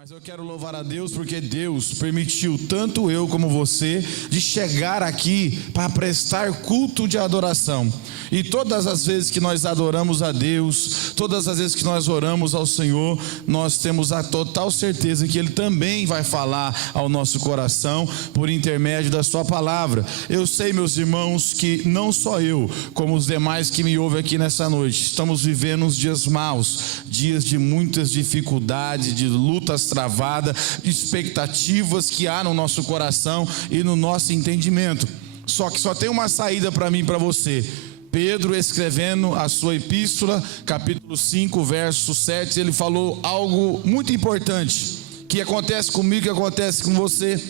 Mas eu quero louvar a Deus porque Deus permitiu tanto eu como você de chegar aqui para prestar culto de adoração. E todas as vezes que nós adoramos a Deus, todas as vezes que nós oramos ao Senhor, nós temos a total certeza que Ele também vai falar ao nosso coração por intermédio da sua palavra. Eu sei, meus irmãos, que não só eu, como os demais que me ouvem aqui nessa noite, estamos vivendo uns dias maus, dias de muitas dificuldades, de lutas travada, expectativas que há no nosso coração e no nosso entendimento. Só que só tem uma saída para mim e para você. Pedro, escrevendo a sua epístola, capítulo 5, verso 7, ele falou algo muito importante, que acontece comigo, que acontece com você.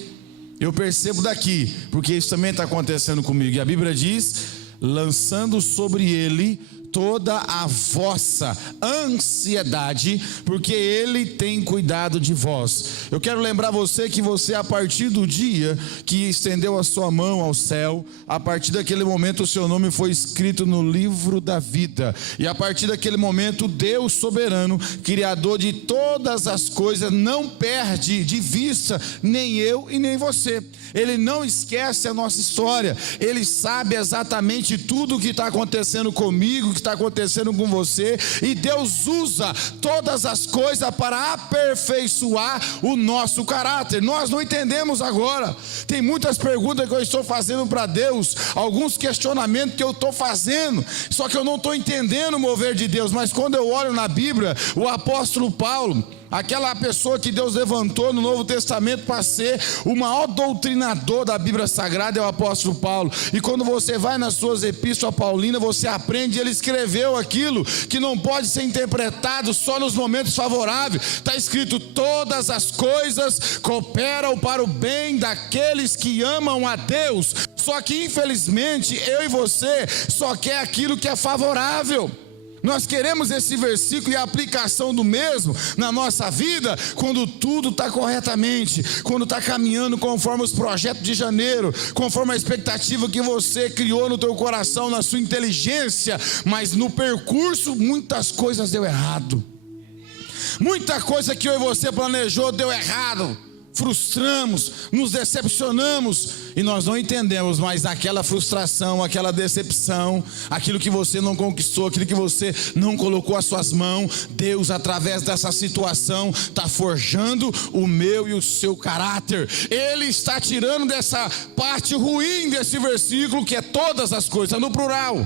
Eu percebo daqui, porque isso também está acontecendo comigo. E a Bíblia diz: lançando sobre ele toda a vossa ansiedade, porque Ele tem cuidado de vós. Eu quero lembrar você que você, a partir do dia que estendeu a sua mão ao céu, a partir daquele momento o seu nome foi escrito no livro da vida. E a partir daquele momento, Deus soberano, Criador de todas as coisas, não perde de vista nem eu e nem você. Ele não esquece a nossa história. Ele sabe exatamente tudo o que está acontecendo comigo, que está acontecendo com você, e Deus usa todas as coisas para aperfeiçoar o nosso caráter. Nós não entendemos agora. Tem muitas perguntas que eu estou fazendo para Deus, alguns questionamentos que eu estou fazendo, só que eu não estou entendendo o mover de Deus. Mas quando eu olho na Bíblia, o apóstolo Paulo, aquela pessoa que Deus levantou no Novo Testamento para ser o maior doutrinador da Bíblia Sagrada, é o apóstolo Paulo. E quando você vai nas suas epístolas paulinas, você aprende, ele escreveu aquilo que não pode ser interpretado só nos momentos favoráveis. Está escrito: todas as coisas cooperam para o bem daqueles que amam a Deus. Só que infelizmente eu e você só quer aquilo que é favorável. Nós queremos esse versículo e a aplicação do mesmo na nossa vida quando tudo está corretamente, quando está caminhando conforme os projetos de janeiro, conforme a expectativa que você criou no teu coração, na sua inteligência. Mas no percurso muitas coisas deu errado. Muita coisa que eu e você planejou deu errado. Frustramos, nos decepcionamos e nós não entendemos, mas aquela frustração, aquela decepção, aquilo que você não conquistou, aquilo que você não colocou as suas mãos, Deus, através dessa situação, está forjando o meu e o seu caráter. Ele está tirando dessa parte ruim desse versículo, que é todas as coisas, no plural.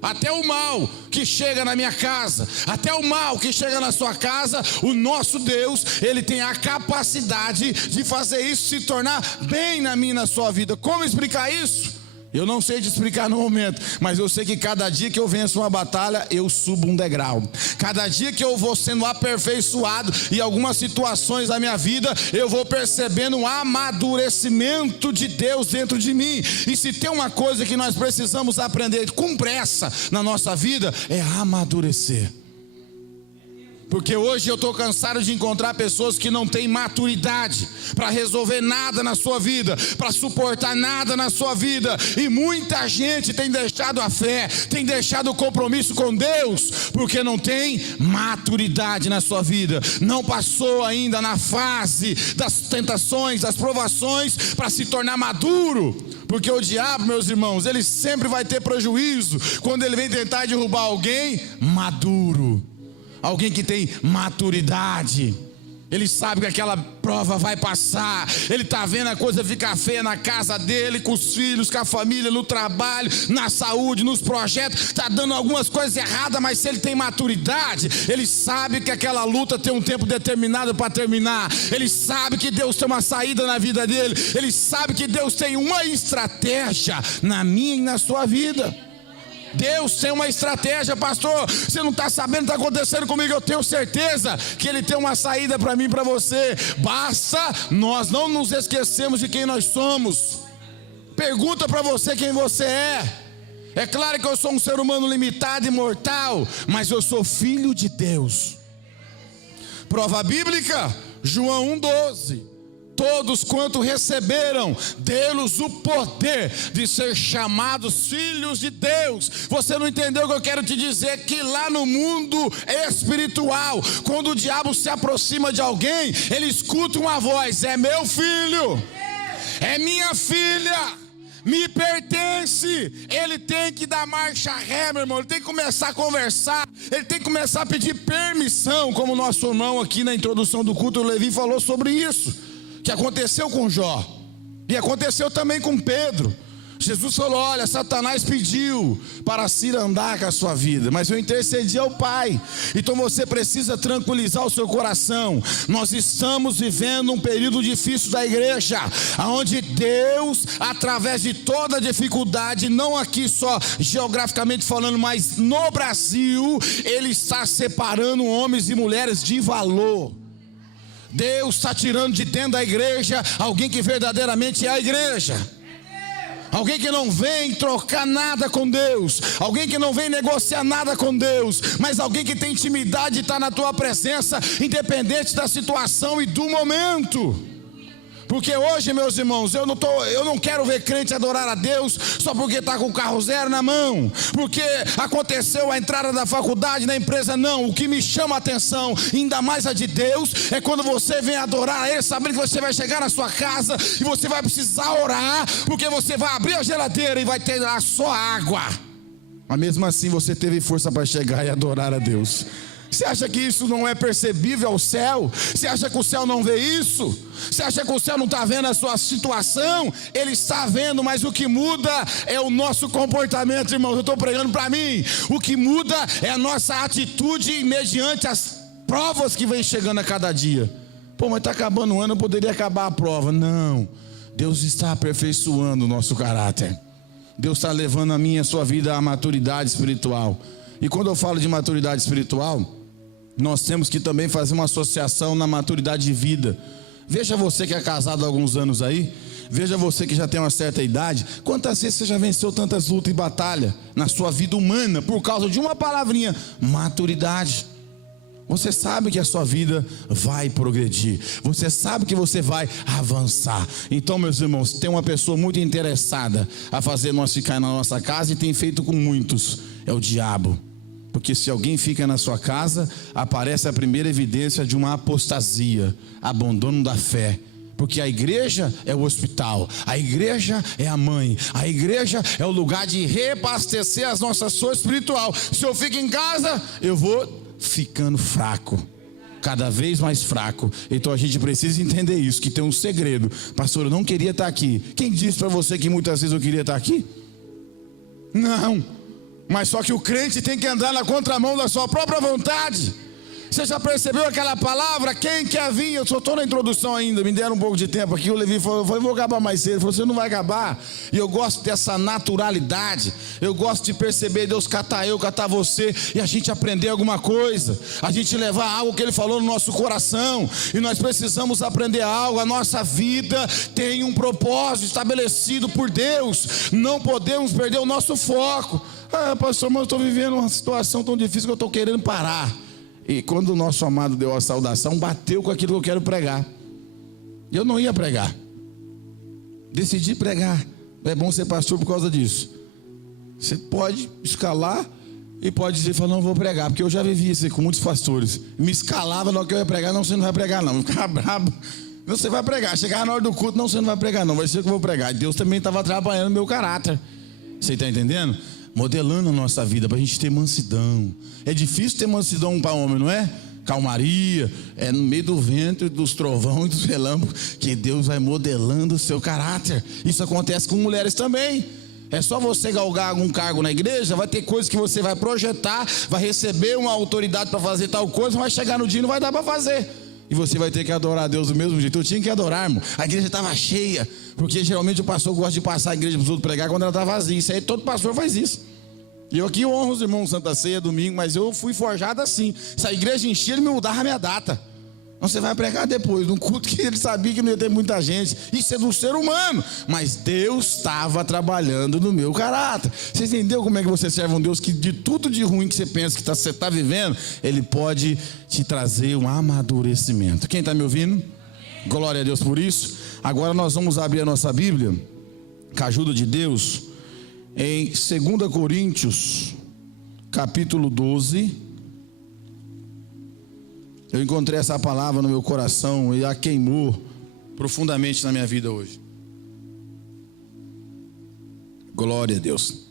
Até o mal que chega na minha casa, até o mal que chega na sua casa, o nosso Deus, Ele tem a capacidade de fazer isso se tornar bem na minha e na sua vida. Como explicar isso? Eu não sei te explicar no momento, mas eu sei que cada dia que eu venço uma batalha, eu subo um degrau. Cada dia que eu vou sendo aperfeiçoado em algumas situações da minha vida, eu vou percebendo um amadurecimento de Deus dentro de mim. E se tem uma coisa que nós precisamos aprender com pressa na nossa vida, é amadurecer. Porque hoje eu estou cansado de encontrar pessoas que não têm maturidade para resolver nada na sua vida, para suportar nada na sua vida. E muita gente tem deixado a fé, tem deixado o compromisso com Deus, porque não tem maturidade na sua vida. Não passou ainda na fase das tentações, das provações, para se tornar maduro. Porque o diabo, meus irmãos, ele sempre vai ter prejuízo quando ele vem tentar derrubar alguém maduro. Alguém que tem maturidade. Ele sabe que aquela prova vai passar. Ele está vendo a coisa ficar feia na casa dele, com os filhos, com a família, no trabalho, na saúde, nos projetos. Está dando algumas coisas erradas, mas se ele tem maturidade, ele sabe que aquela luta tem um tempo determinado para terminar. Ele sabe que Deus tem uma saída na vida dele. Ele sabe que Deus tem uma estratégia na minha e na sua vida. Deus tem uma estratégia, pastor. Você não está sabendo o que está acontecendo comigo. Eu tenho certeza que Ele tem uma saída para mim e para você. Basta nós não nos esquecermos de quem nós somos. Pergunta para você quem você é. É claro que eu sou um ser humano limitado e mortal, mas eu sou filho de Deus. Prova bíblica, João 1,12. todos quanto receberam deles o poder de ser chamados filhos de Deus. Você não entendeu o que eu quero te dizer? Que lá no mundo espiritual, quando o diabo se aproxima de alguém, ele escuta uma voz: é meu filho, é minha filha, me pertence. Ele tem que dar marcha ré, meu irmão. Ele tem que começar a conversar. Ele tem que começar a pedir permissão. Como o nosso irmão aqui na introdução do culto, o Levi, falou sobre isso, que aconteceu com Jó, e aconteceu também com Pedro. Jesus falou: olha, Satanás pediu para se andar com a sua vida, mas eu intercedi ao Pai. Então você precisa tranquilizar o seu coração. Nós estamos vivendo um período difícil da igreja, onde Deus, através de toda dificuldade, não aqui só geograficamente falando, mas no Brasil, Ele está separando homens e mulheres de valor. Deus está tirando de dentro da igreja alguém que verdadeiramente é a igreja. Alguém que não vem trocar nada com Deus, alguém que não vem negociar nada com Deus, mas alguém que tem intimidade de estar na tua presença, independente da situação e do momento. Porque hoje, meus irmãos, eu não quero ver crente adorar a Deus só porque está com o carro zero na mão, porque aconteceu a entrada da faculdade na empresa. Não, o que me chama a atenção, ainda mais a de Deus, é quando você vem adorar a Ele, sabendo que você vai chegar na sua casa e você vai precisar orar, porque você vai abrir a geladeira e vai ter lá só água, mas mesmo assim você teve força para chegar e adorar a Deus. Você acha que isso não é percebível ao céu? Você acha que o céu não vê isso? Você acha que o céu não está vendo a sua situação? Ele está vendo, mas o que muda é o nosso comportamento, irmãos. Eu estou pregando para mim. O que muda é a nossa atitude mediante as provas que vem chegando a cada dia. Pô, mas está acabando o ano, eu poderia acabar a prova. Não, Deus está aperfeiçoando o nosso caráter. Deus está levando a minha e a sua vida à maturidade espiritual. E quando eu falo de maturidade espiritual, nós temos que também fazer uma associação na maturidade de vida. Veja você que é casado há alguns anos aí, veja você que já tem uma certa idade, quantas vezes você já venceu tantas lutas e batalhas na sua vida humana por causa de uma palavrinha: maturidade. Você sabe que a sua vida vai progredir, você sabe que você vai avançar. Então, meus irmãos, tem uma pessoa muito interessada a fazer nós ficar na nossa casa, e tem feito com muitos: é o diabo. Porque se alguém fica na sua casa, aparece a primeira evidência de uma apostasia, abandono da fé. Porque a igreja é o hospital, a igreja é a mãe, a igreja é o lugar de reabastecer as nossas forças espiritual. Se eu fico em casa, eu vou ficando fraco, cada vez mais fraco. Então a gente precisa entender isso, que tem um segredo. Pastor, eu não queria estar aqui. Quem disse para você que muitas vezes eu queria estar aqui? Não. Mas só que o crente tem que andar na contramão da sua própria vontade. Você já percebeu aquela palavra? Quem quer vir? Eu só estou na introdução ainda, me deram um pouco de tempo aqui. O Levi falou: eu vou acabar mais cedo. Ele falou: você não vai acabar. E eu gosto dessa naturalidade. Eu gosto de perceber Deus catar eu, catar você, e a gente aprender alguma coisa, a gente levar algo que Ele falou no nosso coração. E nós precisamos aprender algo. A nossa vida tem um propósito estabelecido por Deus. Não podemos perder o nosso foco. Ah, pastor, mas eu estou vivendo uma situação tão difícil que eu estou querendo parar. E quando o nosso amado deu a saudação, bateu com aquilo que eu quero pregar. Eu não ia pregar, decidi pregar. É bom ser pastor por causa disso. Você pode escalar e pode dizer: não vou pregar, porque eu já vivi isso com muitos pastores. Me escalava na hora que eu ia pregar: não, você não vai pregar não. Ficava brabo: não, você vai pregar. Chegava na hora do culto: não, você não vai pregar não, vai ser que eu vou pregar. E Deus também estava trabalhando o meu caráter. Você está entendendo? Modelando a nossa vida para a gente ter mansidão. É difícil ter mansidão para homem, não é? Calmaria, é no meio do vento e dos trovões e dos relâmpagos que Deus vai modelando o seu caráter. Isso acontece com mulheres também. É só você galgar algum cargo na igreja, vai ter coisas que você vai projetar, vai receber uma autoridade para fazer tal coisa, vai chegar no dia e não vai dar para fazer. E você vai ter que adorar a Deus do mesmo jeito. Eu tinha que adorar, irmão. A igreja estava cheia, porque geralmente o pastor gosta de passar a igreja para os outros pregar quando ela está vazia. Isso aí todo pastor faz isso. E eu aqui honro os irmãos Santa Ceia, domingo, mas eu fui forjado assim. Se a igreja enchia, ele me mudava a minha data. Então você vai pregar depois, num culto que ele sabia que não ia ter muita gente. Isso é do ser humano. Mas Deus estava trabalhando no meu caráter. Você entendeu como é que você serve um Deus que de tudo de ruim que você pensa que você está vivendo, Ele pode te trazer um amadurecimento. Quem está me ouvindo? Glória a Deus por isso. Agora nós vamos abrir a nossa Bíblia, com a ajuda de Deus, em 2 Coríntios, capítulo 12. Eu encontrei essa palavra no meu coração e a queimou profundamente na minha vida hoje. Glória a Deus.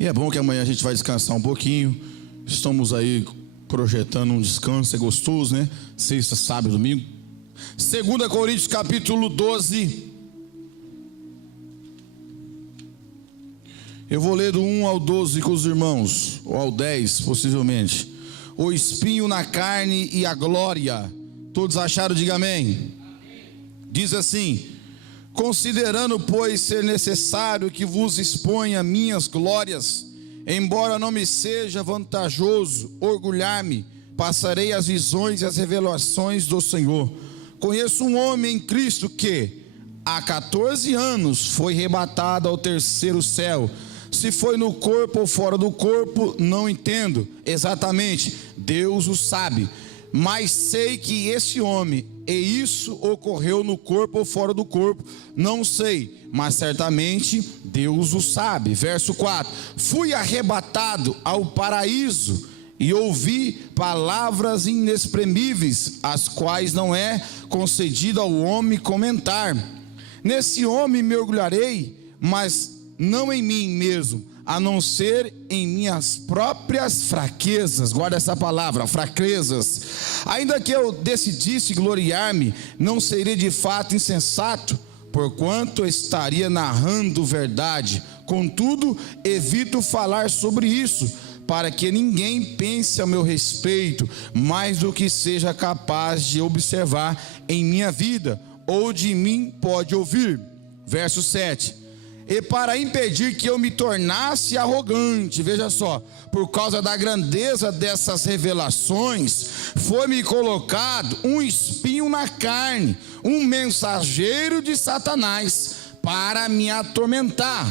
E é bom que amanhã a gente vai descansar um pouquinho. Estamos aí projetando um descanso, é gostoso, né? Sexta, sábado, domingo. 2 Coríntios capítulo 12. Eu vou ler do 1 ao 12 com os irmãos, ou ao 10 possivelmente. O espinho na carne e a glória. Todos acharam? Diga amém. Diz assim: considerando, pois, ser necessário que vos exponha minhas glórias, embora não me seja vantajoso orgulhar-me, passarei as visões e as revelações do Senhor. Conheço um homem em Cristo que há 14 anos foi arrebatado ao terceiro céu. Se foi no corpo ou fora do corpo, não entendo exatamente, Deus o sabe. Mas sei que esse homem, e isso ocorreu no corpo ou fora do corpo, não sei, mas certamente Deus o sabe. Verso 4: fui arrebatado ao paraíso e ouvi palavras inexprimíveis, as quais não é concedido ao homem comentar. Nesse homem me orgulharei, mas não em mim mesmo, a não ser em minhas próprias fraquezas. Guarda essa palavra, fraquezas. Ainda que eu decidisse gloriar-me, não seria de fato insensato, porquanto estaria narrando verdade. Contudo, evito falar sobre isso, para que ninguém pense a meu respeito mais do que seja capaz de observar em minha vida, ou de mim pode ouvir. Verso 7: e para impedir que eu me tornasse arrogante, veja só, por causa da grandeza dessas revelações, foi-me colocado um espinho na carne, um mensageiro de Satanás, para me atormentar.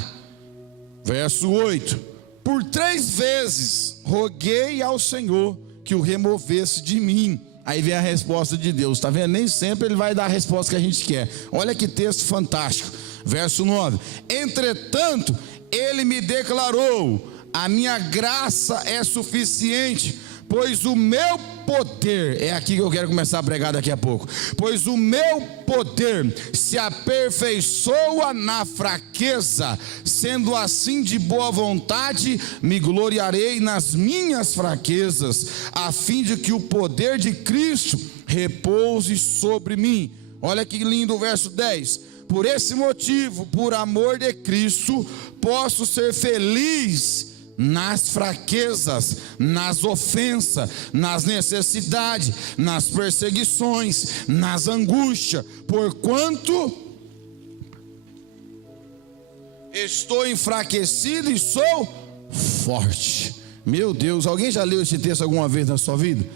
Verso 8: por 3 vezes roguei ao Senhor que o removesse de mim. Aí vem a resposta de Deus, está vendo? Nem sempre Ele vai dar a resposta que a gente quer. Olha que texto fantástico. Verso 9: entretanto, Ele me declarou: a minha graça é suficiente, pois o meu poder, é aqui que eu quero começar a pregar daqui a pouco, pois o meu poder se aperfeiçoa na fraqueza, sendo assim de boa vontade, me gloriarei nas minhas fraquezas, a fim de que o poder de Cristo repouse sobre mim. Olha que lindo o verso 10: por esse motivo, por amor de Cristo, posso ser feliz nas fraquezas, nas ofensas, nas necessidades, nas perseguições, nas angústias, porquanto estou enfraquecido e sou forte. Meu Deus, alguém já leu esse texto alguma vez na sua vida?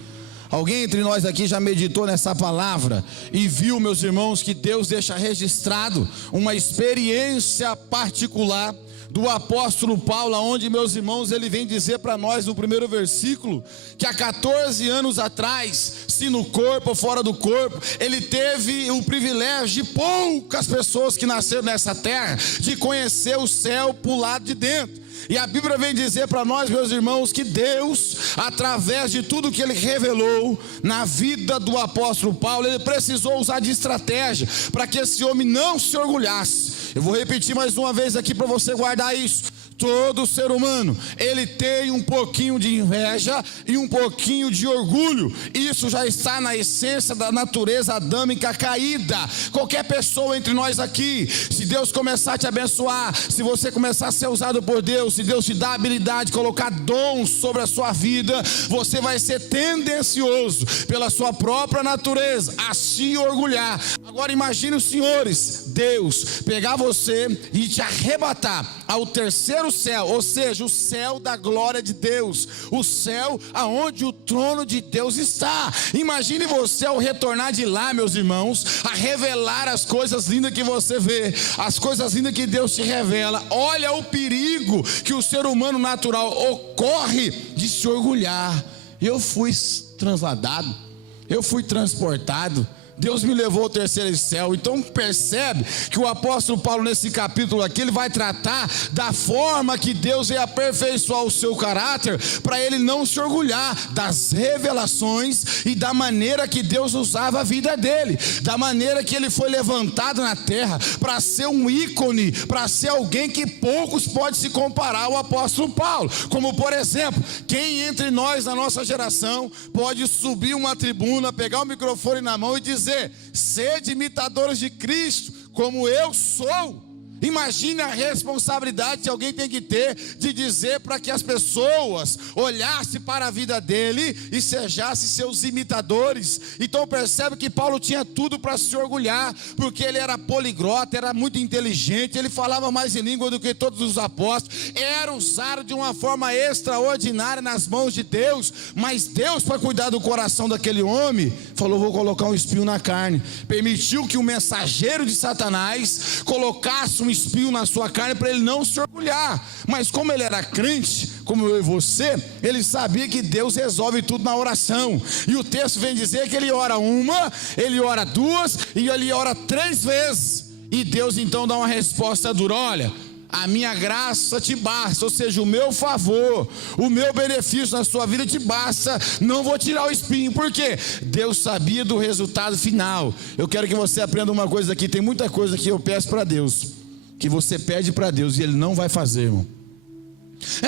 Alguém entre nós aqui já meditou nessa palavra e viu, meus irmãos, que Deus deixa registrado uma experiência particular do apóstolo Paulo, onde, meus irmãos, ele vem dizer para nós no primeiro versículo, que há 14 anos atrás, se no corpo ou fora do corpo, ele teve o privilégio de poucas pessoas que nasceram nessa terra, de conhecer o céu por lado de dentro. E a Bíblia vem dizer para nós, meus irmãos, que Deus, através de tudo que Ele revelou na vida do apóstolo Paulo, Ele precisou usar de estratégia para que esse homem não se orgulhasse. Eu vou repetir mais uma vez aqui para você guardar isso. Todo ser humano, ele tem um pouquinho de inveja e um pouquinho de orgulho. Isso já está na essência da natureza adâmica caída. Qualquer pessoa entre nós aqui, se Deus começar a te abençoar, se você começar a ser usado por Deus, se Deus te dá a habilidade de colocar dons sobre a sua vida, você vai ser tendencioso pela sua própria natureza a se orgulhar. Agora imagine os senhores, Deus pegar você e te arrebatar ao terceiro céu, ou seja, o céu da glória de Deus, o céu aonde o trono de Deus está. Imagine você ao retornar de lá, meus irmãos, a revelar as coisas lindas que você vê, as coisas lindas que Deus te revela. Olha o perigo que o ser humano natural ocorre de se orgulhar. Eu fui transladado, eu fui transportado Deus me levou ao terceiro céu. Então percebe que o apóstolo Paulo nesse capítulo aqui, ele vai tratar da forma que Deus ia aperfeiçoar o seu caráter, para ele não se orgulhar das revelações e da maneira que Deus usava a vida dele, da maneira que ele foi levantado na terra para ser um ícone, para ser alguém que poucos podem se comparar ao apóstolo Paulo. Como por exemplo, quem entre nós na nossa geração pode subir uma tribuna, pegar o microfone na mão e dizer: sede imitadores de Cristo como eu sou? Imagine a responsabilidade que alguém tem que ter de dizer para que as pessoas olhassem para a vida dele e sejassem seus imitadores. Então percebe que Paulo tinha tudo para se orgulhar, porque ele era poliglota, era muito inteligente, ele falava mais em língua do que todos os apóstolos, era usado de uma forma extraordinária nas mãos de Deus. Mas Deus, para cuidar do coração daquele homem, falou: vou colocar um espinho na carne. Permitiu que o mensageiro de Satanás colocasse um espinho na sua carne para ele não se orgulhar. Mas como ele era crente, como eu e você, ele sabia que Deus resolve tudo na oração. E o texto vem dizer que ele ora uma, ele ora duas e ele ora 3 vezes. E Deus então dá uma resposta dura: olha, a minha graça te basta, ou seja, o meu favor, o meu benefício na sua vida te basta, não vou tirar o espinho. Por quê? Deus sabia do resultado final. Eu quero que você aprenda uma coisa aqui. Tem muita coisa que eu peço para Deus, que você pede para Deus e Ele não vai fazer, irmão.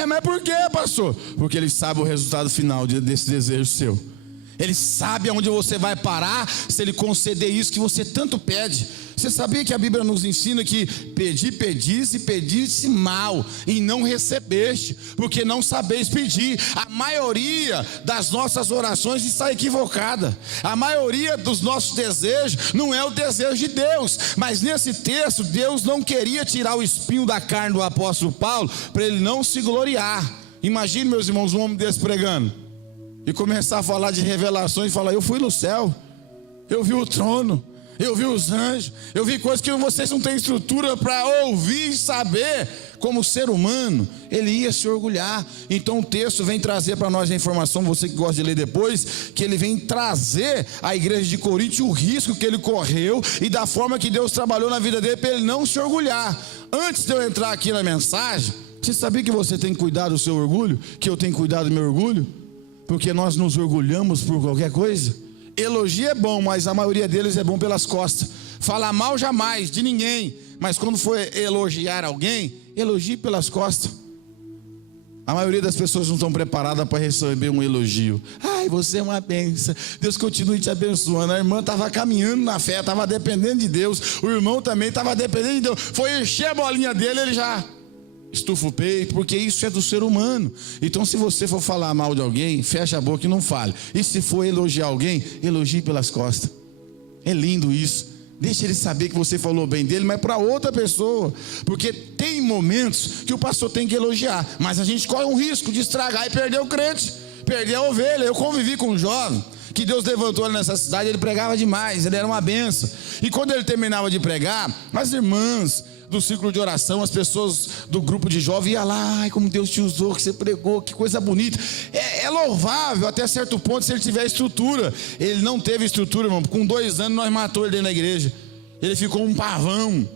Mas por quê, pastor? Porque Ele sabe o resultado final desse desejo seu. Ele sabe aonde você vai parar se Ele conceder isso que você tanto pede. Você sabia que a Bíblia nos ensina que pedisse mal e não recebeste, porque não sabeis pedir? A maioria das nossas orações está equivocada. A maioria dos nossos desejos não é o desejo de Deus. Mas nesse texto, Deus não queria tirar o espinho da carne do apóstolo Paulo para ele não se gloriar. Imagine, meus irmãos, um homem desse pregando e começar a falar de revelações e falar: eu fui no céu, eu vi o trono, eu vi os anjos, eu vi coisas que vocês não têm estrutura para ouvir e saber. Como ser humano, ele ia se orgulhar. Então o texto vem trazer para nós a informação, você que gosta de ler depois, que ele vem trazer à igreja de Corinto o risco que ele correu e da forma que Deus trabalhou na vida dele para ele não se orgulhar. Antes de eu entrar aqui na mensagem, você sabia que você tem que cuidar do seu orgulho? Que eu tenho que cuidar do meu orgulho? Porque nós nos orgulhamos por qualquer coisa. Elogio é bom, mas a maioria deles é bom pelas costas. Falar mal jamais, de ninguém. Mas quando for elogiar alguém, elogie pelas costas. A maioria das pessoas não estão preparadas para receber um elogio. Ai, você é uma bênção, Deus continue te abençoando. A irmã estava caminhando na fé, estava dependendo de Deus. O irmão também estava dependendo de Deus. Foi encher a bolinha dele, ele já estufa o peito, porque isso é do ser humano. Então se você for falar mal de alguém, fecha a boca e não fale. E se for elogiar alguém, elogie pelas costas. É lindo isso. Deixa ele saber que você falou bem dele, mas para outra pessoa. Porque tem momentos que o pastor tem que elogiar, mas a gente corre um risco de estragar e perder o crente, perder a ovelha. Eu convivi com um jovem que Deus levantou ele nessa cidade. Ele pregava demais, ele era uma benção. E quando ele terminava de pregar, as irmãs do ciclo de oração, as pessoas do grupo de jovens iam lá: ai, como Deus te usou, que você pregou, que coisa bonita. É louvável até certo ponto, se ele tiver estrutura. Ele não teve estrutura, irmão. Com 2 anos nós matamos ele dentro da igreja. Ele ficou um pavão.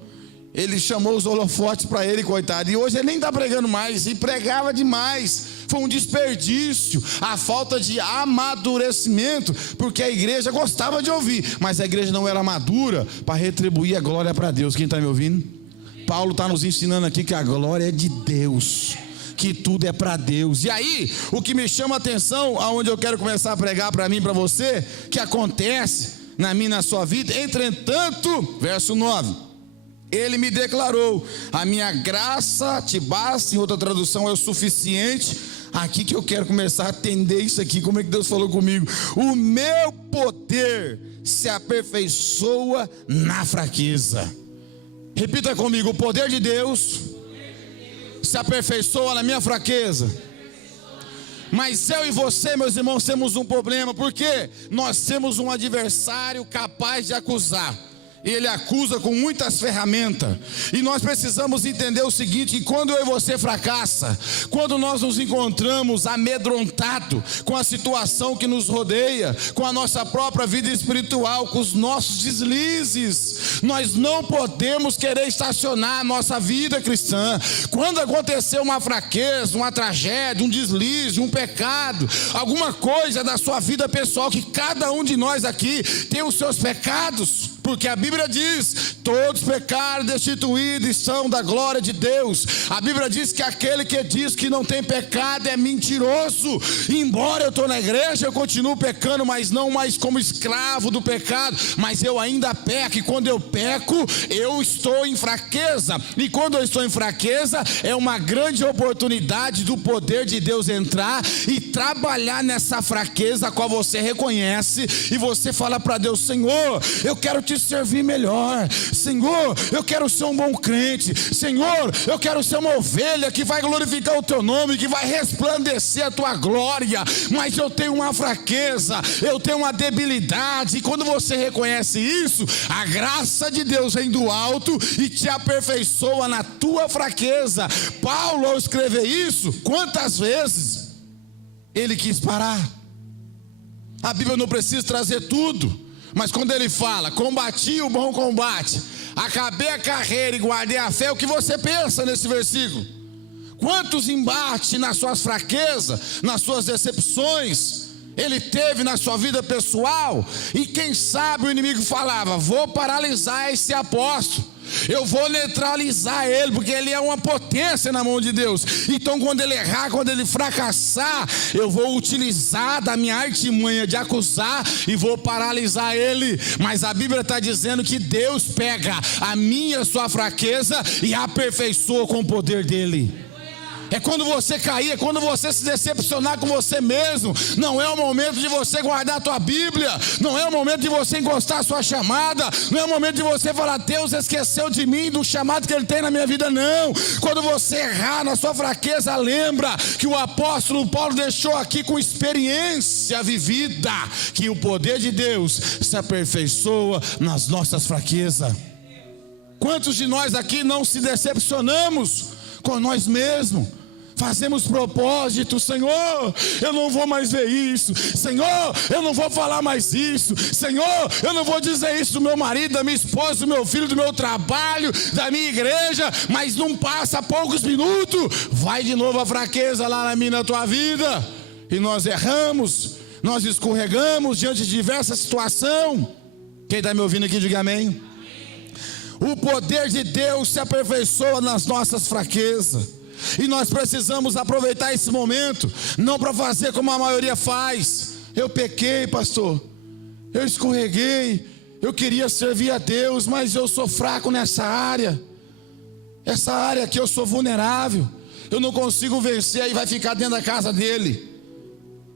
Ele chamou os holofotes para ele, coitado. E hoje ele nem está pregando mais. E pregava demais. Foi um desperdício. A falta de amadurecimento. Porque a igreja gostava de ouvir, mas a igreja não era madura para retribuir a glória para Deus. Quem está me ouvindo? Paulo está nos ensinando aqui que a glória é de Deus, que tudo é para Deus. E aí, o que me chama a atenção, aonde eu quero começar a pregar para mim e para você, que acontece na minha e na sua vida: entretanto, verso 9, ele me declarou: a minha graça te basta. Em outra tradução é o suficiente. Aqui que eu quero começar a atender isso aqui. Como é que Deus falou comigo? O meu poder se aperfeiçoa na fraqueza. Repita comigo: o poder de Deus se aperfeiçoa na minha fraqueza. Mas eu e você, meus irmãos, temos um problema, porque nós temos um adversário capaz de acusar. E ele acusa com muitas ferramentas. E nós precisamos entender o seguinte: que quando eu e você fracassa, quando nós nos encontramos amedrontados com a situação que nos rodeia, com a nossa própria vida espiritual, com os nossos deslizes, nós não podemos querer estacionar a nossa vida cristã. Quando acontecer uma fraqueza, uma tragédia, um deslize, um pecado, alguma coisa da sua vida pessoal, que cada um de nós aqui tem os seus pecados, porque a Bíblia diz: todos pecaram, destituídos estão da glória de Deus. A Bíblia diz que aquele que diz que não tem pecado é mentiroso. Embora eu estou na igreja, eu continuo pecando, mas não mais como escravo do pecado, mas eu ainda peco. E quando eu peco, eu estou em fraqueza. E quando eu estou em fraqueza, é uma grande oportunidade do poder de Deus entrar e trabalhar nessa fraqueza a qual você reconhece. E você fala para Deus: Senhor, eu quero te servir melhor. Senhor, eu quero ser um bom crente. Senhor, eu quero ser uma ovelha que vai glorificar o teu nome, que vai resplandecer a tua glória. Mas eu tenho uma fraqueza, eu tenho uma debilidade. E quando você reconhece isso, a graça de Deus vem do alto e te aperfeiçoa na tua fraqueza. Paulo, ao escrever isso, quantas vezes ele quis parar? A Bíblia não precisa trazer tudo, mas quando ele fala: combati o bom combate, acabei a carreira e guardei a fé, o que você pensa nesse versículo? Quantos embates nas suas fraquezas, nas suas decepções ele teve na sua vida pessoal? E quem sabe o inimigo falava: vou paralisar esse apóstolo, eu vou neutralizar ele, porque ele é uma potência na mão de Deus. Então quando ele errar, quando ele fracassar, eu vou utilizar da minha artimanha de acusar e vou paralisar ele. Mas a Bíblia está dizendo que Deus pega a minha, a sua fraqueza e aperfeiçoa com o poder dele. É quando você cair, é quando você se decepcionar com você mesmo. Não é o momento de você guardar a tua Bíblia, não é o momento de você encostar a sua chamada, não é o momento de você falar: Deus esqueceu de mim, do chamado que Ele tem na minha vida. Não. Quando você errar na sua fraqueza, lembra que o apóstolo Paulo deixou aqui com experiência vivida, que o poder de Deus se aperfeiçoa nas nossas fraquezas. Quantos de nós aqui não se decepcionamos com nós mesmos? Fazemos propósito: Senhor, eu não vou mais ver isso. Senhor, eu não vou falar mais isso. Senhor, eu não vou dizer isso do meu marido, da minha esposa, do meu filho, do meu trabalho, da minha igreja. Mas não passa poucos minutos, vai de novo a fraqueza lá na minha, na tua vida. E nós erramos, nós escorregamos diante de diversas situações. Quem está me ouvindo aqui, diga amém. O poder de Deus se aperfeiçoa nas nossas fraquezas. E nós precisamos aproveitar esse momento, não para fazer como a maioria faz. Eu pequei, pastor, eu escorreguei, eu queria servir a Deus, mas eu sou fraco nessa área. Essa área aqui eu sou vulnerável, eu não consigo vencer. Aí vai ficar dentro da casa dele,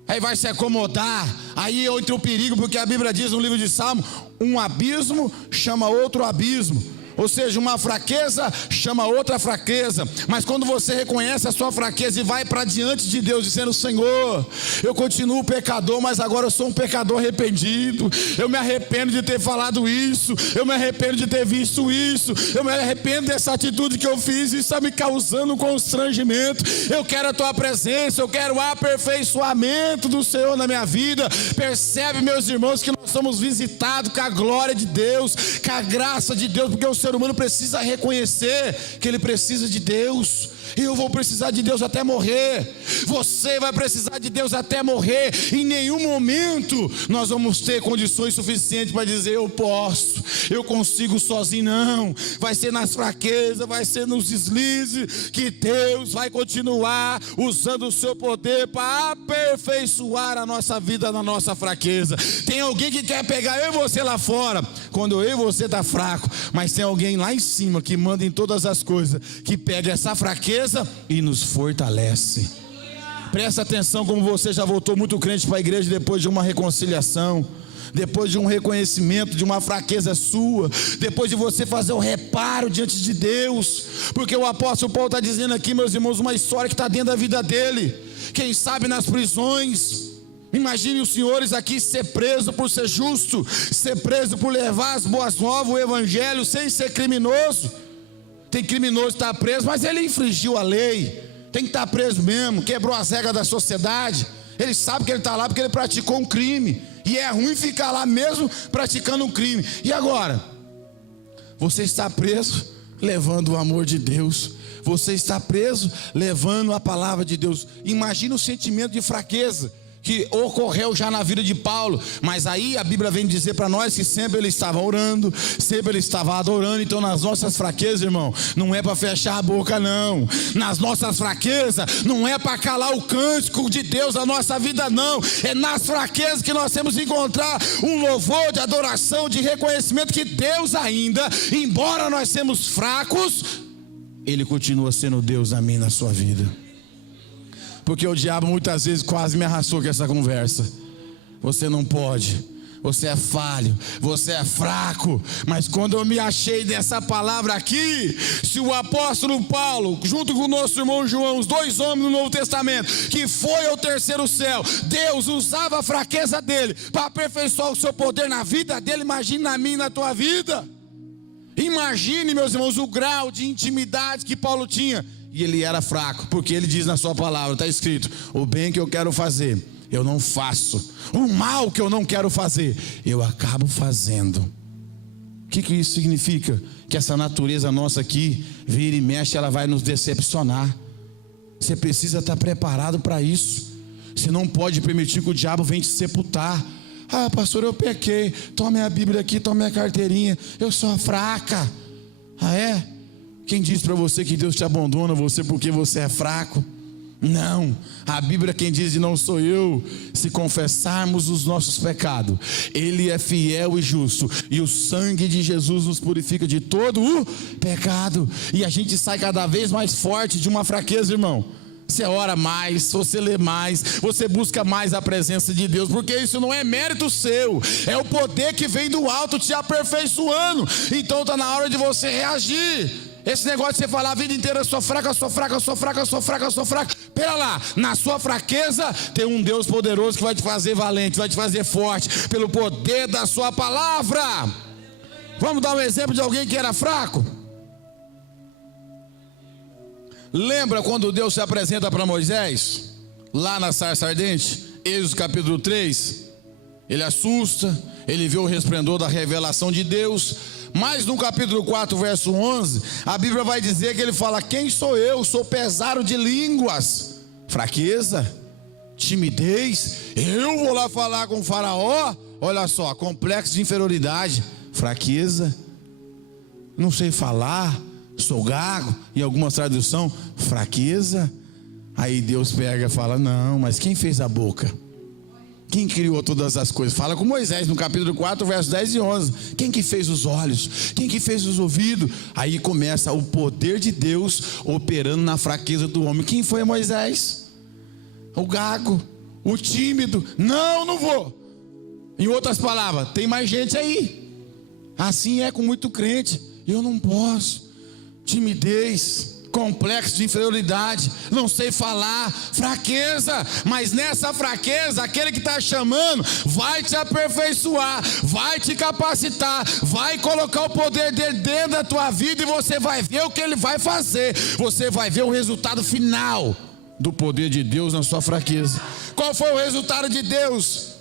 aí vai se acomodar. Aí entra o perigo, porque a Bíblia diz no livro de Salmo: um abismo chama outro abismo. Ou seja, uma fraqueza chama outra fraqueza. Mas quando você reconhece a sua fraqueza e vai para diante de Deus dizendo: Senhor, eu continuo pecador, mas agora eu sou um pecador arrependido. Eu me arrependo de ter falado isso, eu me arrependo de ter visto isso, eu me arrependo dessa atitude que eu fiz, isso está me causando um constrangimento. Eu quero a tua presença, eu quero o aperfeiçoamento do Senhor na minha vida. Percebe, meus irmãos, que nós somos visitados com a glória de Deus, com a graça de Deus, porque o ser humano precisa reconhecer que ele precisa de Deus. Eu vou precisar de Deus até morrer. Você vai precisar de Deus até morrer. Em nenhum momento nós vamos ter condições suficientes para dizer: eu posso, eu consigo sozinho. Não. Vai ser nas fraquezas, vai ser nos deslizes que Deus vai continuar usando o seu poder para aperfeiçoar a nossa vida na nossa fraqueza. Tem alguém que quer pegar eu e você lá fora quando eu e você está fraco, mas tem alguém lá em cima que manda em todas as coisas, que pega essa fraqueza e nos fortalece. Presta atenção, como você já voltou muito crente para a igreja depois de uma reconciliação, depois de um reconhecimento de uma fraqueza sua, depois de você fazer o reparo diante de Deus. Porque o apóstolo Paulo está dizendo aqui, meus irmãos, uma história que está dentro da vida dele. Quem sabe nas prisões, Imagine os senhores aqui ser preso por ser justo, ser preso por levar as boas novas, o evangelho, sem ser criminoso. Tem criminoso que está preso, mas ele infringiu a lei. Tem que estar preso mesmo, quebrou as regras da sociedade. Ele sabe que ele está lá porque ele praticou um crime. E é ruim ficar lá mesmo praticando um crime. E agora? Você está preso levando o amor de Deus. Você está preso levando a palavra de Deus. Imagina o sentimento de fraqueza que ocorreu já na vida de Paulo. Mas aí a Bíblia vem dizer para nós que sempre ele estava orando, sempre ele estava adorando. Então nas nossas fraquezas, irmão, não é para fechar a boca não. Nas nossas fraquezas não é para calar o cântico de Deus na nossa vida não. É nas fraquezas que nós temos que encontrar um louvor de adoração, de reconhecimento que Deus ainda, embora nós sejamos fracos, Ele continua sendo Deus na minha e na sua vida. Porque o diabo muitas vezes quase me arrastou com essa conversa. Você não pode, você é falho, você é fraco. Mas quando eu me achei dessa palavra aqui, se o apóstolo Paulo, junto com o nosso irmão João, os dois homens do Novo Testamento, que foi ao terceiro céu, Deus usava a fraqueza dele para aperfeiçoar o seu poder na vida dele. Imagine na minha e na tua vida. Imagine, meus irmãos, o grau de intimidade que Paulo tinha. E ele era fraco, porque ele diz na sua palavra, está escrito: o bem que eu quero fazer, eu não faço. O mal que eu não quero fazer, eu acabo fazendo. O que isso significa? Que essa natureza nossa aqui, vira e mexe, ela vai nos decepcionar. Você precisa estar preparado para isso. Você não pode permitir que o diabo venha te sepultar. Ah, pastor, eu pequei. Tome a Bíblia aqui, tome a carteirinha. Eu sou fraca. Ah, é? Quem diz para você que Deus te abandona você porque você é fraco? Não, a Bíblia quem diz, e não sou eu. Se confessarmos os nossos pecados, Ele é fiel e justo, e o sangue de Jesus nos purifica de todo o pecado. E a gente sai cada vez mais forte de uma fraqueza, irmão. Você ora mais, você lê mais, você busca mais a presença de Deus, porque isso não é mérito seu, é o poder que vem do alto te aperfeiçoando. Então está na hora de você reagir. Esse negócio de você falar a vida inteira: sou fraca, sou fraca, sou fraca, sou fraca, sou fraca. Pera lá, na sua fraqueza tem um Deus poderoso que vai te fazer valente, vai te fazer forte, pelo poder da sua palavra. Vamos dar um exemplo de alguém que era fraco? Lembra quando Deus se apresenta para Moisés, lá na sarça ardente? Êxodo capítulo 3. Ele assusta, ele vê o resplendor da revelação de Deus. Mas no capítulo 4, verso 11, a Bíblia vai dizer que ele fala: quem sou eu? Sou pesado de línguas. Fraqueza, timidez. Eu vou lá falar com o faraó? Olha só, complexo de inferioridade. Fraqueza, não sei falar, sou gago. Em algumas traduções, fraqueza. Aí Deus pega e fala: não, mas quem fez a boca? Quem criou todas as coisas? Fala com Moisés no capítulo 4, versos 10 e 11. Quem que fez os olhos? Quem que fez os ouvidos? Aí começa o poder de Deus operando na fraqueza do homem. Quem foi Moisés? O gago, o tímido. Não vou. Em outras palavras, tem mais gente aí. Assim é com muito crente. Eu não posso. Timidez, complexo de inferioridade, não sei falar, fraqueza. Mas nessa fraqueza, aquele que está chamando vai te aperfeiçoar, vai te capacitar, vai colocar o poder dele dentro da tua vida, e você vai ver o que ele vai fazer. Você vai ver o resultado final do poder de Deus na sua fraqueza. Qual foi o resultado de Deus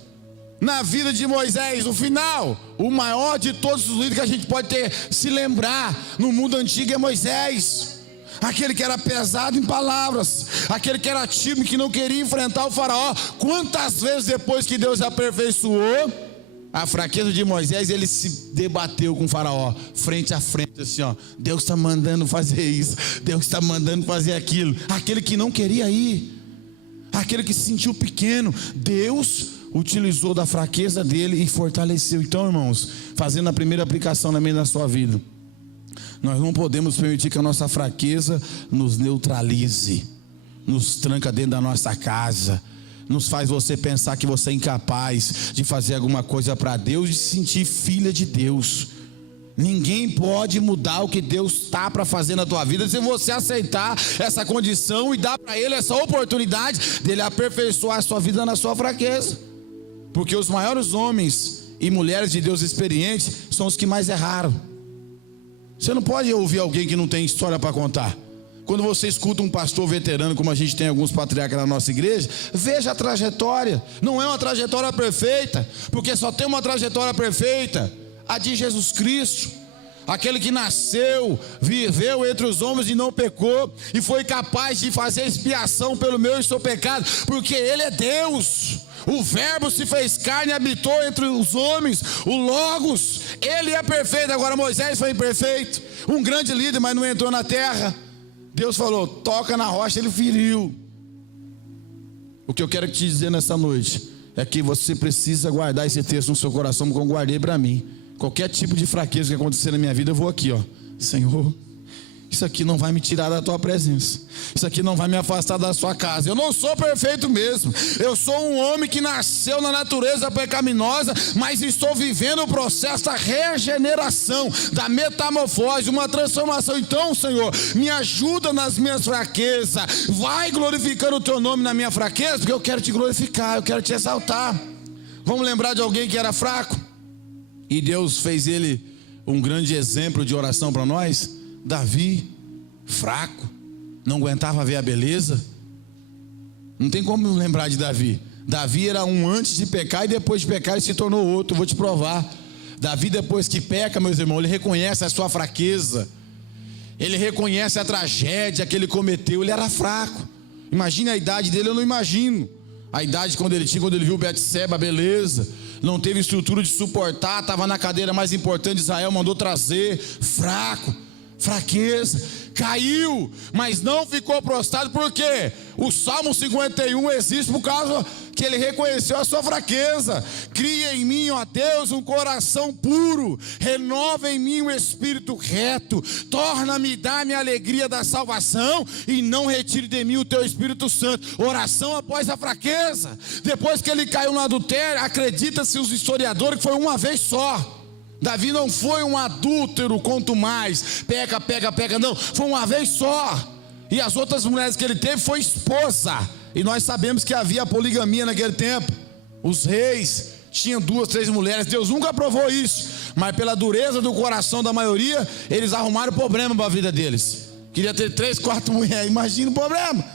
na vida de Moisés? No final, o maior de todos os líderes que a gente pode ter, se lembrar no mundo antigo, é Moisés. Aquele que era pesado em palavras, aquele que era tímido, que não queria enfrentar o faraó. Quantas vezes depois que Deus aperfeiçoou a fraqueza de Moisés, ele se debateu com o faraó, frente a frente, assim, ó: Deus está mandando fazer isso, Deus está mandando fazer aquilo. Aquele que não queria ir, aquele que se sentiu pequeno, Deus utilizou da fraqueza dele e fortaleceu. Então, irmãos, fazendo a primeira aplicação na minha e na sua vida, nós não podemos permitir que a nossa fraqueza nos neutralize, nos tranca dentro da nossa casa, nos faz você pensar que você é incapaz de fazer alguma coisa para Deus, de se sentir filha de Deus. Ninguém pode mudar o que Deus está para fazer na tua vida se você aceitar essa condição e dar para Ele essa oportunidade dele aperfeiçoar a sua vida na sua fraqueza. Porque os maiores homens e mulheres de Deus experientes são os que mais erraram. Você não pode ouvir alguém que não tem história para contar. Quando você escuta um pastor veterano, como a gente tem alguns patriarcas na nossa igreja, veja a trajetória. Não é uma trajetória perfeita, porque só tem uma trajetória perfeita, a de Jesus Cristo. Aquele que nasceu, viveu entre os homens e não pecou, e foi capaz de fazer expiação pelo meu e seu pecado, porque Ele é Deus. O Verbo se fez carne e habitou entre os homens, o Logos. Ele é perfeito. Agora Moisés foi imperfeito, um grande líder, mas não entrou na terra. Deus falou, toca na rocha, ele feriu. O que eu quero te dizer nessa noite é que você precisa guardar esse texto no seu coração, como eu guardei para mim. Qualquer tipo de fraqueza que acontecer na minha vida, eu vou aqui, Senhor, isso aqui não vai me tirar da tua presença, isso aqui não vai me afastar da sua casa. Eu não sou perfeito mesmo, eu sou um homem que nasceu na natureza pecaminosa, mas estou vivendo o processo da regeneração, da metamorfose, uma transformação. Então, Senhor, me ajuda nas minhas fraquezas, vai glorificando o teu nome na minha fraqueza, porque eu quero te glorificar, eu quero te exaltar. Vamos lembrar de alguém que era fraco e Deus fez ele um grande exemplo de oração para nós. Davi, fraco, não aguentava ver a beleza. Não tem como não lembrar de Davi. Davi era um antes de pecar, e depois de pecar ele se tornou outro. Vou te provar. Davi, depois que peca, meus irmãos, ele reconhece a sua fraqueza, ele reconhece a tragédia que ele cometeu. Ele era fraco. Imagine a idade dele. Eu não imagino a idade quando ele viu Betseba, beleza, não teve estrutura de suportar, estava na cadeira mais importante de Israel, mandou trazer, fraco, fraqueza, caiu, mas não ficou prostrado. Por quê? O Salmo 51 existe por causa que ele reconheceu a sua fraqueza. Cria em mim, ó Deus, um coração puro, renova em mim um espírito reto, torna-me, dá-me a alegria da salvação, e não retire de mim o teu Espírito Santo. Oração após a fraqueza. Depois que ele caiu no adultério, acredita-se os historiadores que foi uma vez só. Davi não foi um adúltero, quanto mais, pega, não, foi uma vez só. E as outras mulheres que ele teve foi esposa. E nós sabemos que havia poligamia naquele tempo. Os reis tinham 2, 3 mulheres. Deus nunca aprovou isso, mas pela dureza do coração da maioria, eles arrumaram problema para a vida deles. Queria ter 3, 4 mulheres. Imagina o problema.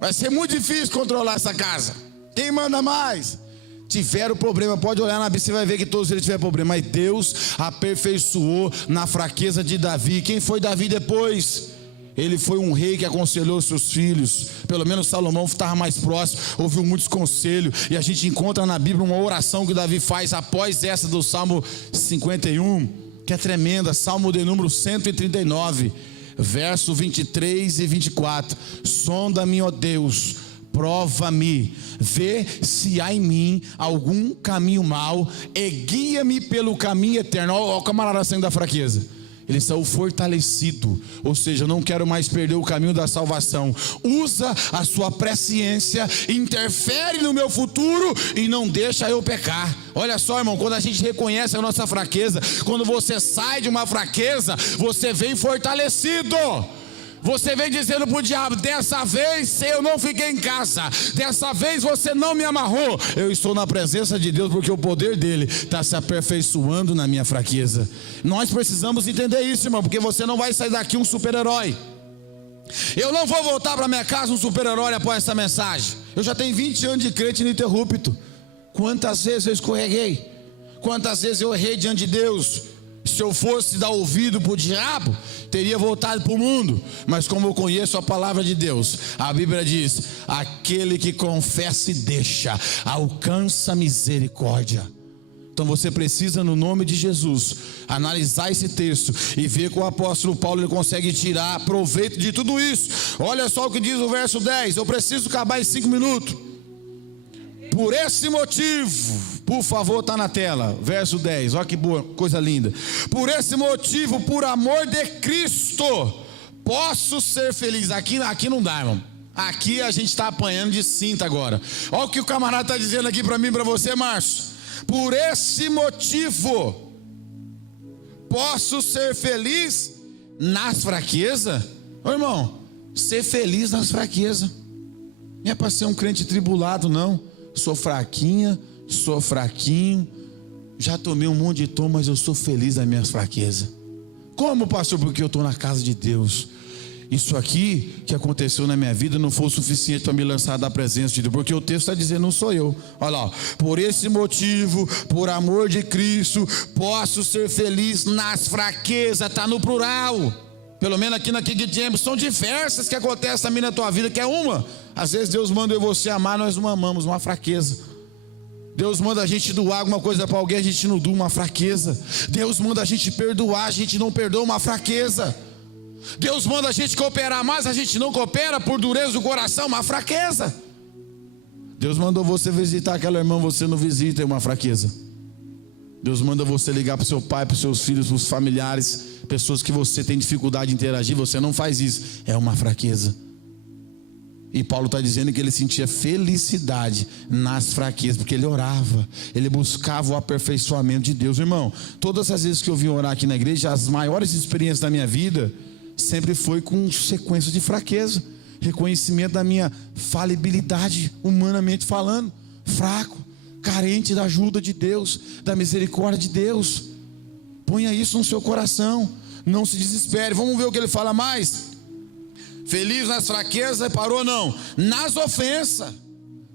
Vai ser muito difícil controlar essa casa. Quem manda mais? Tiveram problema, pode olhar na Bíblia, você vai ver que todos eles tiveram problema. Mas Deus aperfeiçoou na fraqueza de Davi. Quem foi Davi depois? Ele foi um rei que aconselhou seus filhos. Pelo menos Salomão estava mais próximo, ouviu muitos conselhos. E a gente encontra na Bíblia uma oração que Davi faz após essa do Salmo 51, que é tremenda. Salmo de número 139, verso 23 e 24. Sonda-me, ó Deus, prova-me, vê se há em mim algum caminho mau, e guia-me pelo caminho eterno. Olha o camarada saindo da fraqueza. Ele saiu fortalecido, ou seja, eu não quero mais perder o caminho da salvação. Usa a sua presciência, interfere no meu futuro e não deixa eu pecar. Olha só, irmão, quando a gente reconhece a nossa fraqueza, quando você sai de uma fraqueza, você vem fortalecido. Você vem dizendo para o diabo: dessa vez eu não fiquei em casa, dessa vez você não me amarrou. Eu estou na presença de Deus porque o poder dele está se aperfeiçoando na minha fraqueza. Nós precisamos entender isso, irmão, porque você não vai sair daqui um super-herói. Eu não vou voltar para minha casa um super-herói após essa mensagem. Eu já tenho 20 anos de crente ininterrupto. Quantas vezes eu escorreguei, quantas vezes eu errei diante de Deus. Se eu fosse dar ouvido para o diabo, teria voltado para o mundo. Mas como eu conheço a palavra de Deus, a Bíblia diz: aquele que confessa e deixa, alcança misericórdia. Então você precisa, no nome de Jesus, analisar esse texto e ver que o apóstolo Paulo ele consegue tirar proveito de tudo isso. Olha só o que diz o verso 10. Eu preciso acabar em 5 minutos. Por esse motivo, por favor, está na tela, verso 10, olha que boa, coisa linda. Por esse motivo, por amor de Cristo, posso ser feliz. Aqui não dá, irmão. Aqui a gente está apanhando de cinta agora. Olha o que o camarada está dizendo aqui para mim e para você, Márcio. Por esse motivo, posso ser feliz nas fraquezas. Ô irmão, ser feliz nas fraquezas. Não é para ser um crente tribulado, não. Sou fraquinha, sou fraquinho, já tomei um monte de tom, mas eu sou feliz nas minhas fraquezas. Como, pastor? Porque eu estou na casa de Deus. Isso aqui que aconteceu na minha vida não foi o suficiente para me lançar da presença de Deus, porque o texto está dizendo, não sou eu. Olha lá, por esse motivo, por amor de Cristo, posso ser feliz nas fraquezas. Está no plural. Pelo menos aqui na King James, são diversas que acontecem também na tua vida, que é uma. Às vezes Deus manda eu e você amar, nós não amamos, uma fraqueza. Deus manda a gente doar alguma coisa para alguém, a gente não doa, uma fraqueza. Deus manda a gente perdoar, a gente não perdoa, uma fraqueza. Deus manda a gente cooperar mais, a gente não coopera por dureza do coração, uma fraqueza. Deus mandou você visitar aquela irmã, você não visita, é uma fraqueza. Deus manda você ligar para o seu pai, para os seus filhos, para os familiares, pessoas que você tem dificuldade de interagir, você não faz isso, é uma fraqueza. E Paulo está dizendo que ele sentia felicidade nas fraquezas, porque ele orava, ele buscava o aperfeiçoamento de Deus. Irmão, todas as vezes que eu vim orar aqui na igreja, as maiores experiências da minha vida sempre foi com sequência de fraqueza, reconhecimento da minha falibilidade, humanamente falando, fraco, carente da ajuda de Deus, da misericórdia de Deus. Ponha isso no seu coração, não se desespere. Vamos ver o que ele fala mais. Feliz nas fraquezas, parou não? Nas ofensas.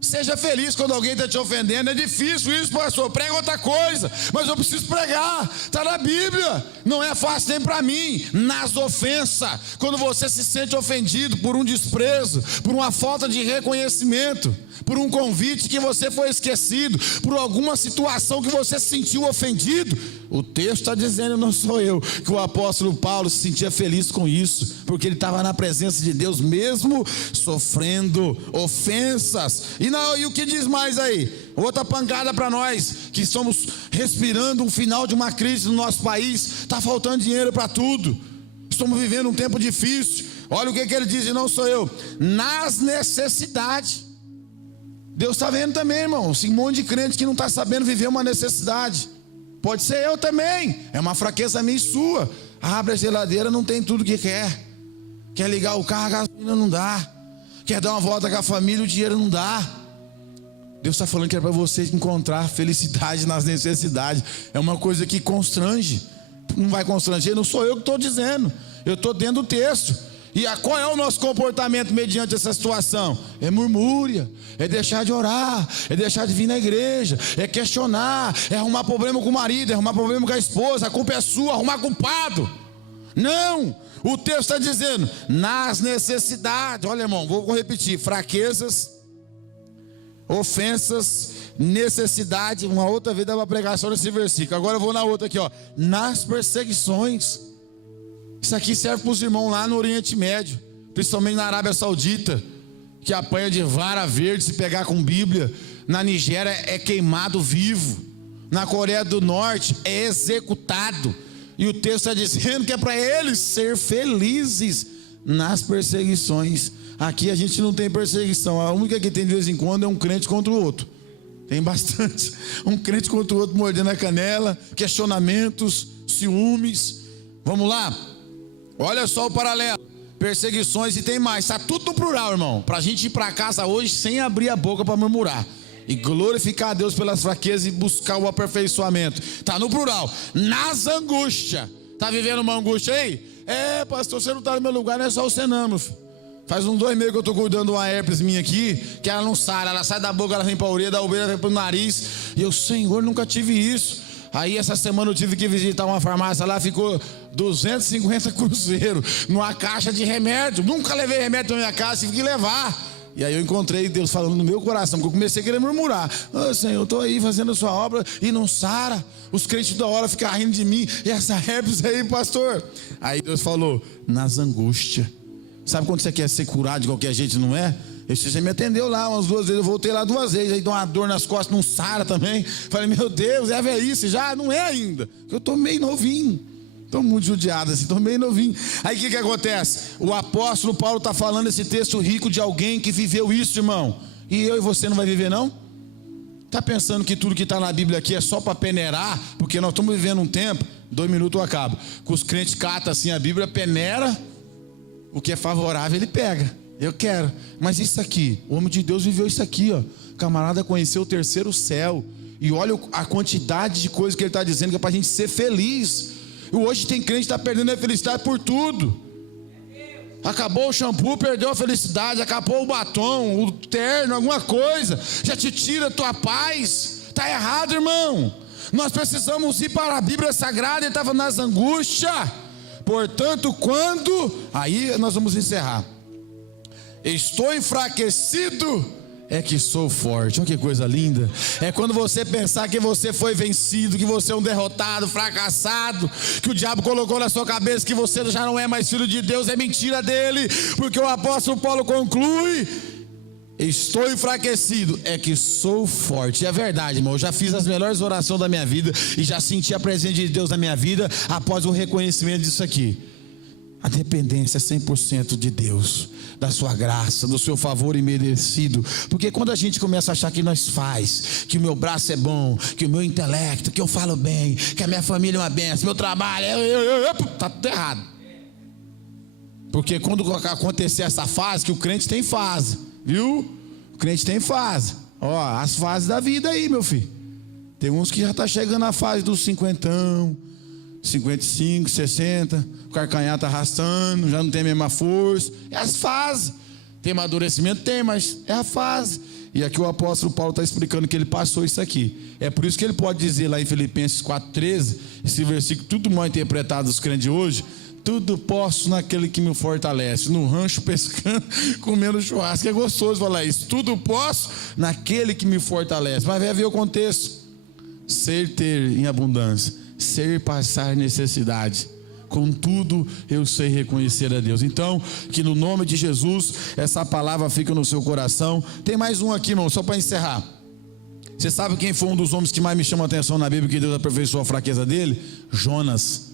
Seja feliz quando alguém está te ofendendo. É difícil isso, pastor. Prega outra coisa, mas eu preciso pregar. Está na Bíblia. Não é fácil nem para mim. Nas ofensas, quando você se sente ofendido por um desprezo, por uma falta de reconhecimento, por um convite que você foi esquecido, por alguma situação que você se sentiu ofendido, o texto está dizendo, não sou eu, que o apóstolo Paulo se sentia feliz com isso, porque ele estava na presença de Deus mesmo sofrendo ofensas. E o que diz mais aí? Outra pancada para nós que estamos respirando um final de uma crise no nosso país. Está faltando dinheiro para tudo, estamos vivendo um tempo difícil. Olha o que ele diz, e não sou eu, nas necessidades. Deus está vendo também, irmão, esse monte de crente que não está sabendo viver uma necessidade. Pode ser eu também, é uma fraqueza minha e sua. Abre a geladeira, não tem tudo que quer. Quer ligar o carro, a gasolina não dá. Quer dar uma volta com a família, o dinheiro não dá. Deus está falando que é para você encontrar felicidade nas necessidades. É uma coisa que constrange. Não vai constranger, não sou eu que estou dizendo, eu estou dentro do texto. E qual é o nosso comportamento mediante essa situação? É murmúria, é deixar de orar, é deixar de vir na igreja, é questionar, é arrumar problema com o marido, é arrumar problema com a esposa, a culpa é sua, arrumar culpado. Não, o texto está dizendo, nas necessidades. Olha, irmão, vou repetir, fraquezas, ofensas, necessidade. Uma outra vez dá para pregar só nesse versículo. Agora eu vou na outra aqui, ó. Nas perseguições. Isso aqui serve para os irmãos lá no Oriente Médio, principalmente na Arábia Saudita, que apanha de vara verde se pegar com Bíblia. Na Nigéria é queimado vivo. Na Coreia do Norte é executado. E o texto está dizendo que é para eles ser felizes nas perseguições. Aqui a gente não tem perseguição. A única que tem de vez em quando é um crente contra o outro. Tem bastante. Um crente contra o outro mordendo a canela, questionamentos, ciúmes. Vamos lá. Olha só o paralelo, perseguições e tem mais, está tudo no plural, irmão, para a gente ir para casa hoje sem abrir a boca para murmurar, e glorificar a Deus pelas fraquezas e buscar o aperfeiçoamento, está no plural, nas angústias. Está vivendo uma angústia aí? É, pastor, você não está no meu lugar, não é só você não, meu filho. Faz uns 2 meses que eu estou cuidando de uma herpes minha aqui, que ela não sai, ela sai da boca, ela vem para a orelha, da orelha vem para o nariz, e eu, Senhor, nunca tive isso. Aí essa semana eu tive que visitar uma farmácia lá, ficou 250 cruzeiros numa caixa de remédio. Nunca levei remédio na minha casa, tive que levar. E aí eu encontrei Deus falando no meu coração, porque eu comecei a querer murmurar. Senhor, eu estou aí fazendo a sua obra e não sara. Os crentes da hora ficam rindo de mim. E essa herpes aí, pastor? Aí Deus falou, nas angústias. Sabe quando você quer ser curado de qualquer jeito, não é? Você me atendeu lá umas 2 vezes, eu voltei lá 2 vezes, aí deu uma dor nas costas, não sara também. Falei, meu Deus, é velhice já? Não é ainda, eu estou meio novinho, estou muito judiado assim, estou meio novinho. Aí o que acontece? O apóstolo Paulo está falando esse texto rico de alguém que viveu isso, irmão. E eu e você não vai viver não? Está pensando que tudo que está na Bíblia aqui é só para peneirar? Porque nós estamos vivendo um tempo, 2 minutos eu acabo. Que os crentes catam assim a Bíblia, peneira, o que é favorável ele pega. Eu quero. Mas isso aqui, o homem de Deus viveu isso aqui, ó. O camarada conheceu o terceiro céu. E olha a quantidade de coisas que ele está dizendo que é para a gente ser feliz. E hoje tem crente que está perdendo a felicidade por tudo. Acabou o shampoo, perdeu a felicidade. Acabou o batom, o terno, alguma coisa, já te tira a tua paz. Está errado, irmão. Nós precisamos ir para a Bíblia Sagrada. Ele estava nas angústias. Portanto, quando... Aí nós vamos encerrar. Estou enfraquecido, é que sou forte. Olha que coisa linda. É quando você pensar que você foi vencido, que você é um derrotado, fracassado, que o diabo colocou na sua cabeça que você já não é mais filho de Deus. É mentira dele, porque o apóstolo Paulo conclui: estou enfraquecido, é que sou forte. É verdade, irmão. Eu já fiz as melhores orações da minha vida e já senti a presença de Deus na minha vida após o reconhecimento disso aqui. A dependência é 100% de Deus, da sua graça, do seu favor imerecido. Porque quando a gente começa a achar que nós faz, que o meu braço é bom, que o meu intelecto, que eu falo bem, que a minha família é uma benção, meu trabalho, tá tudo errado. Porque quando acontecer essa fase, que o crente tem fase, viu? O crente tem fase. Ó, as fases da vida aí, meu filho. Tem uns que já tá chegando na fase dos 50, 55, 60, o carcanhar está arrastando, já não tem a mesma força. É as fases. Tem amadurecimento? Tem, mas é a fase. E aqui o apóstolo Paulo está explicando que ele passou isso aqui. É por isso que ele pode dizer lá em Filipenses 4,13, esse versículo tudo mal interpretado dos crentes de hoje: tudo posso naquele que me fortalece. No rancho pescando, comendo churrasco. É gostoso falar isso. Tudo posso naquele que me fortalece. Mas vai ver o contexto: ser, ter em abundância, ser, passar necessidade. Contudo, eu sei reconhecer a Deus. Então, que no nome de Jesus essa palavra fique no seu coração. Tem mais um aqui, irmão, só para encerrar. Você sabe quem foi um dos homens que mais me chama a atenção na Bíblia, que Deus aperfeiçoou a fraqueza dele? Jonas.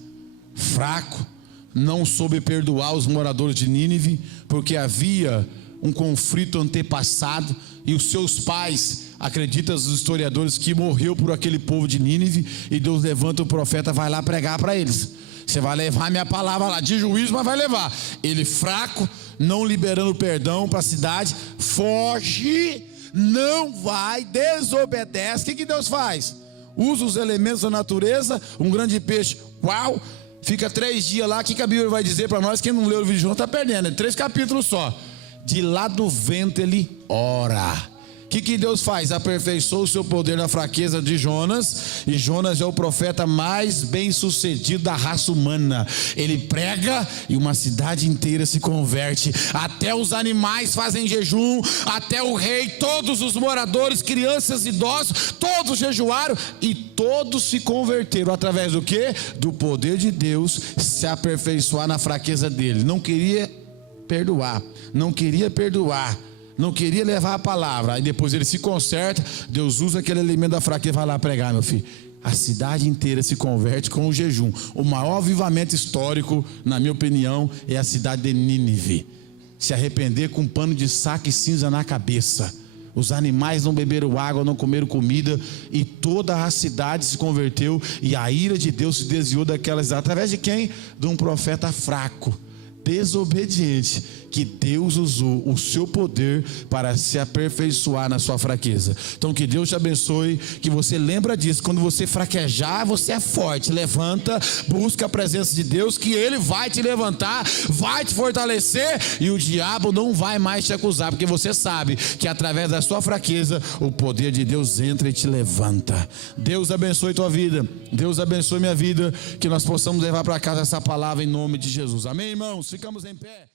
Fraco, não soube perdoar os moradores de Nínive, porque havia um conflito antepassado, e os seus pais, acreditam os historiadores, que morreu por aquele povo de Nínive, e Deus levanta o profeta, vai lá pregar para eles. Você vai levar minha palavra lá de juízo, mas vai levar. Ele fraco, não liberando perdão para a cidade, foge, não vai, desobedece. O que Deus faz? Usa os elementos da natureza, um grande peixe, uau, fica 3 dias lá. O que a Bíblia vai dizer para nós? Quem não leu o vídeo de Jonas está perdendo, é 3 capítulos só. De lá do vento ele ora. O que Deus faz? Aperfeiçoou o seu poder na fraqueza de Jonas. E Jonas é o profeta mais bem sucedido da raça humana. Ele prega e uma cidade inteira se converte. Até os animais fazem jejum, até o rei, todos os moradores, crianças, idosos, todos jejuaram e todos se converteram. Através do quê? Do poder de Deus se aperfeiçoar na fraqueza dele. Não queria perdoar, não queria levar a palavra. Aí depois ele se conserta, Deus usa aquele elemento da fraqueza e vai lá pregar, meu filho. A cidade inteira se converte com o jejum. O maior avivamento histórico, na minha opinião, é a cidade de Nínive. Se arrepender com um pano de saco e cinza na cabeça. Os animais não beberam água, não comeram comida, e toda a cidade se converteu, e a ira de Deus se desviou daquela cidade. Através de quem? De um profeta fraco, desobediente, que Deus usou o seu poder para se aperfeiçoar na sua fraqueza. Então que Deus te abençoe, que você lembra disso. Quando você fraquejar, você é forte, levanta, busca a presença de Deus, que Ele vai te levantar, vai te fortalecer, e o diabo não vai mais te acusar, porque você sabe que através da sua fraqueza o poder de Deus entra e te levanta. Deus abençoe tua vida, Deus abençoe minha vida, que nós possamos levar para casa essa palavra em nome de Jesus. Amém, irmãos? Ficamos em pé.